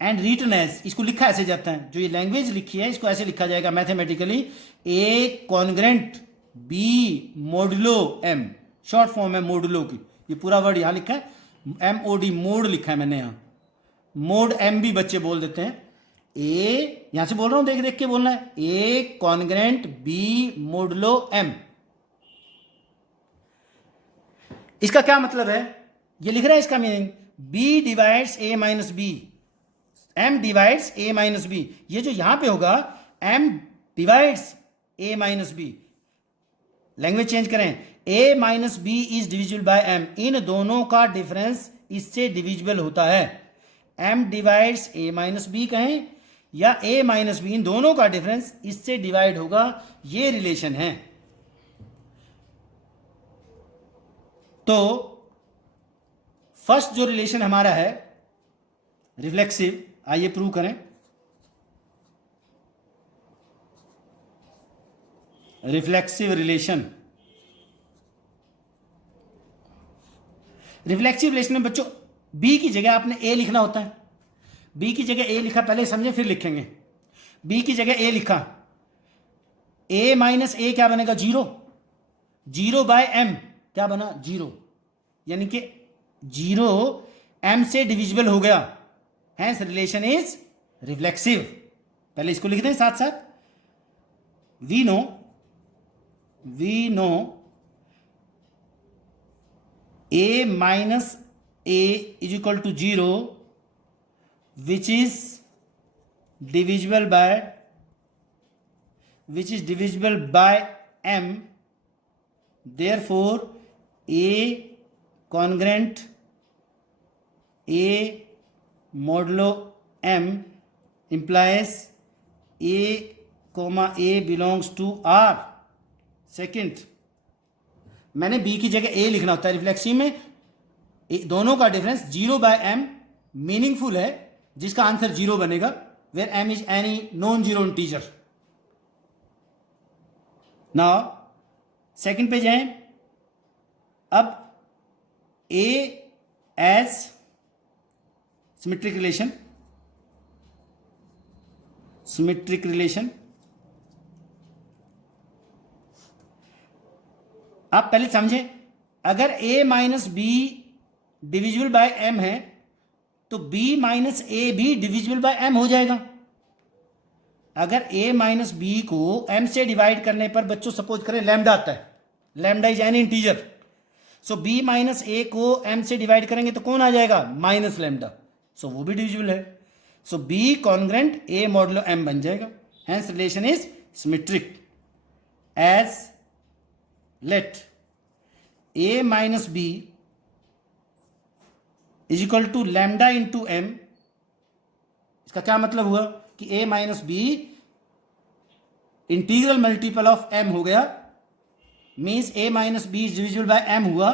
and written as, इसको लिखा ऐसे जाता है, जो ये लैंग्वेज लिखी है इसको ऐसे लिखा जाएगा mathematically, A congruent B modulo M, short form है मोडुलो की। ये पूरा वर्ड यहां लिखा है, एम ओ डी, मोड लिखा है मैंने यहां, मोड एम भी बच्चे बोल देते हैं। ए यहां से बोल रहा हूं, देख देख के बोलना है, A congruent B modulo M. इसका क्या मतलब है, ये लिख रहा है इसका meaning, B divides A minus B, M divides A minus B. ये जो यहां पे होगा M divides A minus B, language change करें, A minus B is divisible by M, इन दोनों का डिफरेंस इससे डिविजिबल होता है। M divides A minus B कहें या ए माइनस बी, इन दोनों का डिफरेंस इससे डिवाइड होगा, ये रिलेशन है। तो फर्स्ट जो रिलेशन हमारा है रिफ्लेक्सिव, आइए प्रूव करें। रिफ्लेक्सिव रिलेशन, रिफ्लेक्सिव रिलेशन में बच्चों बी की जगह आपने ए लिखना होता है। बी की जगह ए लिखा, पहले समझे फिर लिखेंगे। बी की जगह ए लिखा, ए माइनस ए क्या बनेगा, जीरो, जीरो बाय एम क्या बना, जीरो, यानी कि जीरो एम से डिविजिबल हो गया, हैंस रिलेशन इज रिफ्लेक्सिव। पहले इसको लिख दें साथ साथ, we know A minus A is equal to zero which is divisible by M, therefore A congruent A modulo M implies a comma a belongs to R। Second, मैंने B की जगह ए लिखना होता है रिफ्लेक्सिव में, दोनों का difference zero by M meaningful है, जिसका आंसर जीरो बनेगा, where M is any non zero integer. Now second पे जाएं, अब A as symmetric relation, symmetric relation, आप पहले समझें, अगर a minus B divisible by m है तो b माइनस ए भी डिविजिबल बाय m हो जाएगा। अगर a माइनस बी को m से डिवाइड करने पर बच्चों सपोज करें लैम्डा आता है, lambda is an integer, so b minus A को m से डिवाइड करेंगे तो कौन आ जाएगा, माइनस लैम्डा, सो वो भी डिविजिबल है, so b congruent a modulo m बन जाएगा, hence relation is symmetric. As let a minus B is equal to lambda into M. इसका क्या मतलब हुआ कि a minus B integral multiple of m हो गया, means a minus B is divisible by m हुआ,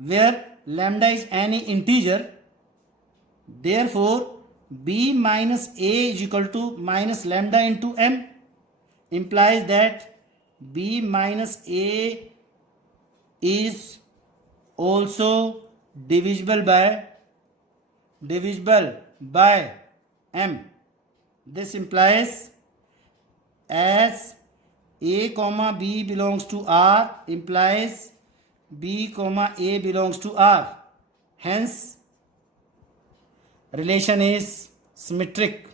where lambda is any integer, therefore b minus a is equal to minus lambda into m implies that b minus a is also divisible by m. This implies as a comma b belongs to R implies b comma a belongs to R. Hence relation is symmetric.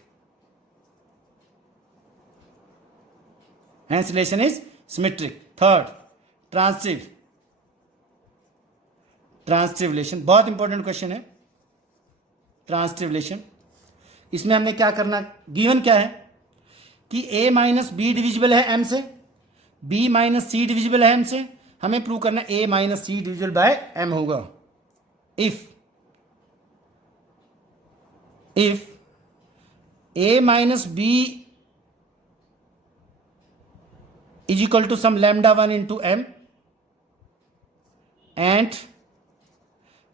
Hence relation is symmetric. Third, transitive. Transitive relation बहुत important question है. Transitive relation, इसमें हमने क्या करना, given क्या है कि a minus B divisible है m से, b माइनस सी डिविजिबल है m से. हमें प्रूव करना a minus C divisible by m होगा. If a minus b is equal to some lambda 1 into m and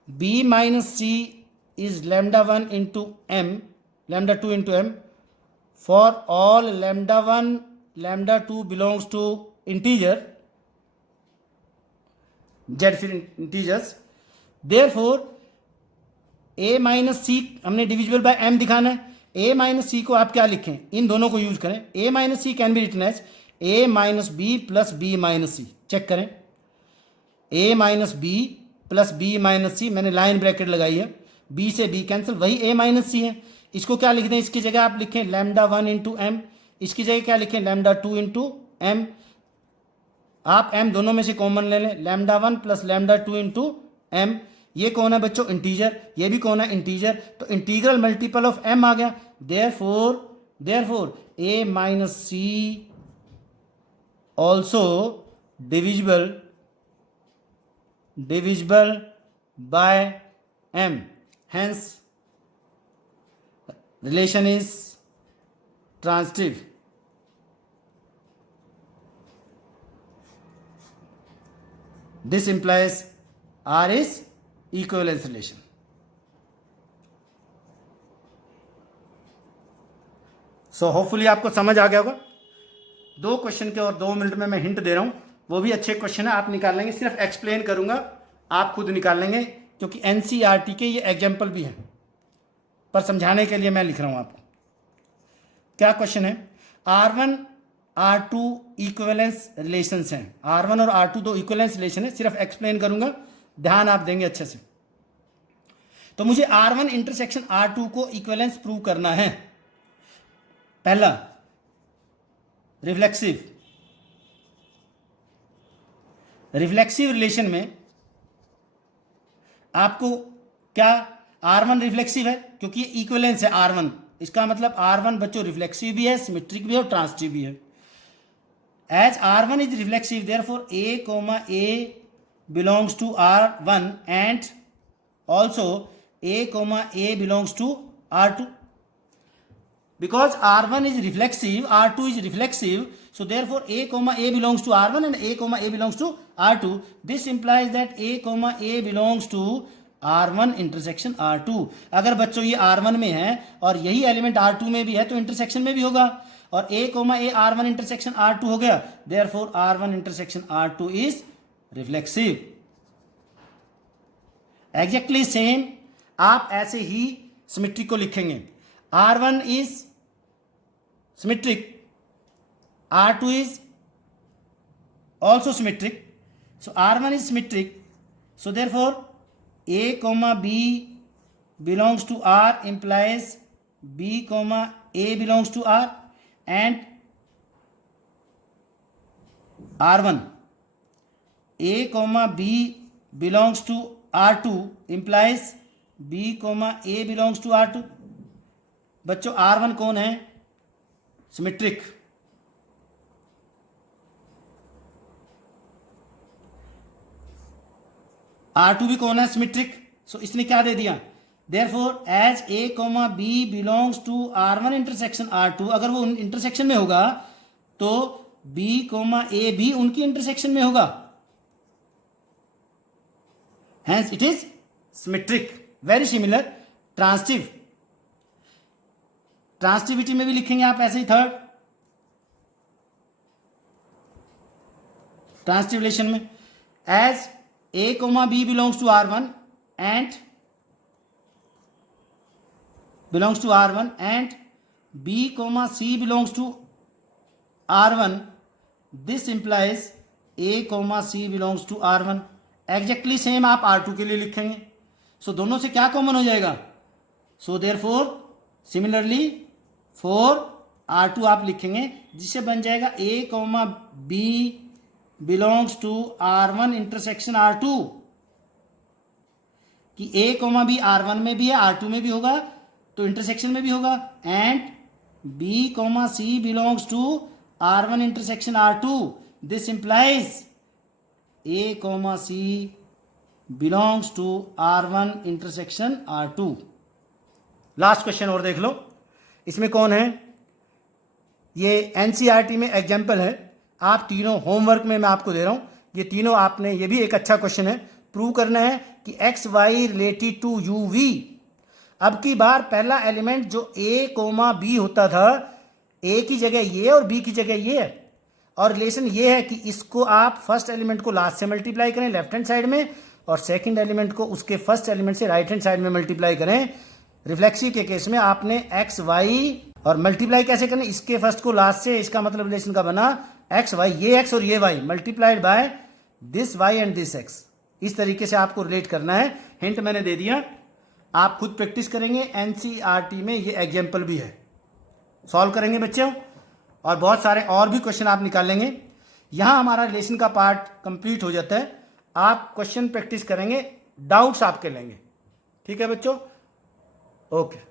b minus c is lambda 1 into m, lambda 2 into m, for all lambda 1 lambda 2 belongs to integer z फिर integers. therefore a minus c हमने divisible by m दिखाना है. a minus c को आप क्या लिखें, इन दोनों को यूज करें. a minus c can be written as a minus B plus B minus C. Check करें, a minus B plus B minus C, मैंने लाइन ब्रैकेट लगाई है, b से b कैंसिल, वही a माइनस सी है. इसको क्या लिख दें, इसकी जगह आप लिखें लैम्डा 1 इंटू एम, इसकी जगह क्या लिखें लैम्डा 2 इंटू एम. आप m दोनों में से कॉमन ले लें, lambda 1 plus lambda 2 into M. ये कौन है बच्चों, इंटीजर, ये भी कौन है इंटीजर, तो इंटीग्रल मल्टीपल ऑफ m आ गया. Therefore a minus C also divisible by m, hence relation is transitive. This implies R is equivalence relation. So hopefully आपको समझ आ गया होगा. 2 क्वेश्चन के और 2 मिनट में मैं हिंट दे रहा हूं, वो भी अच्छे क्वेश्चन है, आप निकाल लेंगे. सिर्फ एक्सप्लेन करूंगा, आप खुद निकाल लेंगे, क्योंकि एनसीईआरटी के ये एग्जाम्पल भी हैं, पर समझाने के लिए मैं लिख रहा हूं आपको. क्या क्वेश्चन है, R1 R2 इक्विवेलेंस रिलेशंस हैं. R1 और R2 दो इक्विवेलेंस रिलेशन है, सिर्फ एक्सप्लेन करूंगा, ध्यान आप देंगे अच्छे से. तो मुझे R1 इंटरसेक्शन R2 को इक्विवेलेंस प्रूव करना है. पहला रिफ्लेक्सिव रिलेशन में आपको क्या, R1 रिफ्लेक्सिव है क्योंकि ये इक्विवेलेंस है R1, इसका मतलब R1 बच्चों रिफ्लेक्सिव भी है, सिमेट्रिक भी है और ट्रांसिटिव भी है. As R1 is reflexive therefore a belongs to R1 and also a belongs to R2. Because R1 is reflexive, R2 is reflexive, so therefore a belongs to R1 and a belongs to R2. This implies that a belongs to R1 intersection R2. अगर बच्चों ये R1 में है और यही element R2 में भी है तो इंटरसेक्शन में भी होगा, और a R1 इंटरसेक्शन R2 हो गया. Therefore R1 intersection R2 is reflexive. Exactly same आप ऐसे ही सिमेट्रिक को लिखेंगे. R1 is symmetric, R2 is also symmetric, so R1 is symmetric, so therefore a b belongs to R implies b a belongs to R, and R1 a b belongs to R2 implies b a belongs to R2. बच्चों R1 कौन है, symmetric. R2 भी कौन है, symmetric. सो इसने क्या दे दिया, therefore as a b belongs to R1 intersection R2, अगर वो इंटरसेक्शन में होगा तो b a भी उनकी इंटरसेक्शन में होगा, hence it is symmetric. Very similar. Transitive, transitivity में भी लिखेंगे आप ऐसे ही. थर्ड ट्रांसिटिव रिलेशन में as a b belongs to R1 and b c belongs to R1, this implies a c belongs to R1. Exactly same आप R2 के लिए लिखेंगे. सो दोनों से क्या कॉमन हो जाएगा, so therefore similarly for R2 आप लिखेंगे, जिससे बन जाएगा A comma B belongs to R1 intersection R2, कि A कॉमा B R1 में भी है, R2 में भी होगा, तो इंटरसेक्शन में भी होगा, and B comma C belongs to R1 intersection R2, this implies A comma C belongs to R1 intersection R2। Last question और देख लो, इसमें कौन है, ये एनसीईआरटी में एग्जाम्पल है, आप तीनों होमवर्क में मैं आपको दे रहा हूं, ये तीनों आपने, ये भी एक अच्छा क्वेश्चन है, प्रूव करना है कि x y related to u v. अब की बार पहला एलिमेंट जो ए कोमा बी होता था, ए की जगह ये और बी की जगह ये है, और रिलेशन ये है कि इसको आप फर्स्ट एलिमेंट को लास्ट से मल्टीप्लाई करें लेफ्ट हैंड साइड में, और सेकंड एलिमेंट को उसके फर्स्ट एलिमेंट से राइट हैंड साइड में मल्टीप्लाई करें। रिफ्लेक्सिव के केस में आपने एक्स वाई, और मल्टीप्लाई कैसे करें, इसके फर्स्ट को लास्ट से, इसका मतलब रिलेशन का बना एक्स वाई, ये एक्स और ये y multiplied by this y and this x. इस तरीके से आपको रिलेट करना है, हिंट मैंने दे दिया, आप खुद प्रैक्टिस करेंगे, एनसीईआरटी में ये एग्जाम्पल भी है, सॉल्व करेंगे बच्चों, और बहुत सारे और भी क्वेश्चन आप निकालेंगे। यहां हमारा रिलेशन का पार्ट कंप्लीट हो जाता है, आप क्वेश्चन प्रैक्टिस करेंगे, डाउट्स आपके लेंगे, ठीक है बच्चों, ओके।